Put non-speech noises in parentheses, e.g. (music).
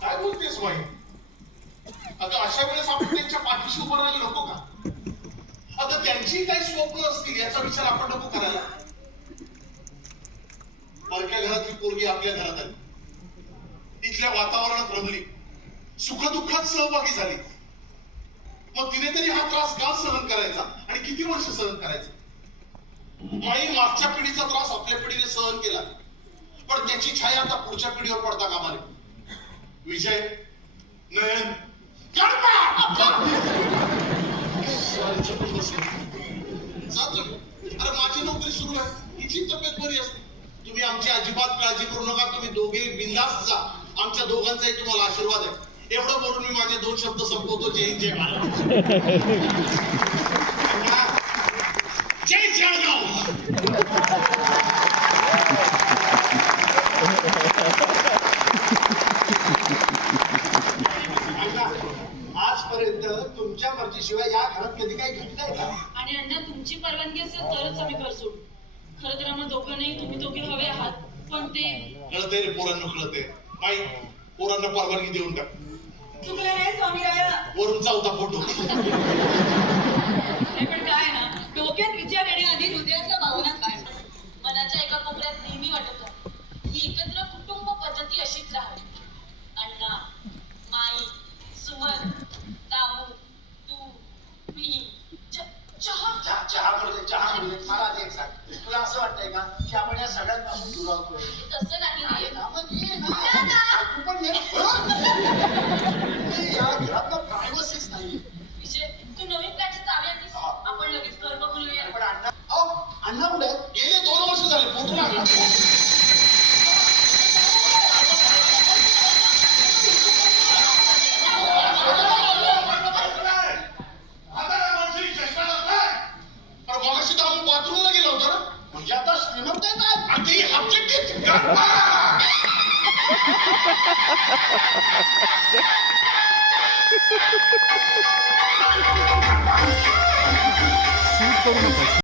काय बोलतेस वाई अगं अशा वेळेस आपण त्यांच्या पाठीशी उभं राहायला नको का? अगं त्यांची काही स्वप्न असतील याचा विचार आपण नको करायला. परक्या घरातली पोरगी आपल्या घरात आली. इथल्या वातावरणात रमली. सुखदुःखात सहभागी झाली. मग तिने तरी हा त्रास का सहन करायचा? आणि किती वर्ष सहन करायचा? माई मागच्या पिढीचा त्रास आपल्या पिढीने सहन केला. पण त्याची छाया आता पुढच्या पिढीवर पडता कामा नये. विजय नयन. अरे माझी नोकरी सुरू आहे. हिची तब्येत बरी असते तुम्ही आमची अजिबात काळजी करू नका. तुम्ही दोघे बिंदास्त जा. आमच्या दोघांचाही तुम्हाला आशीर्वाद आहे. एवढं बोलून मी माझे दोन शब्द संपवतो. जय जय महाराज (laughs) जय जळगाव अण्णा, आजपर्यंत तुमच्या मर्जीशिवाय या घरात कधी काही घडलंय का? आणि अण्णा तुमची परवानगी असेल तरच आम्ही घर सोडू. खरं तर आम्हाला दोघं नाही तुम्ही दोघे हवे आहात पण ते कळतंय रे पोरांना कळतंय. माई पोरांना परवानगी देऊन टाक. चुकलं रे स्वामी राया वरून चावता फोटो. म्हणजे मला आधी एक सांग. तुला असं वाटतंय का की आपण या सगळ्यांपासून दुरावतोय तसं नाही आहे रे. ना, मग ये ना. तू पण ये. हे या घरात प्रायव्हसीच नाही विजय तू नवीन फ्लॅटची चावी आणलीस आपण लगेच घर बघून येऊया पण अण्णा अहो अण्णा कुठे आहेत? गेले दोन वर्ष झाले फोटो लागला अरे मगाशी तर आम्ही बाथरूमला गेलो होतो ना म्हणजे आता श्रीमंत आहे काय आणि ते ऑब्जेक्टिव्ह शूट करू नका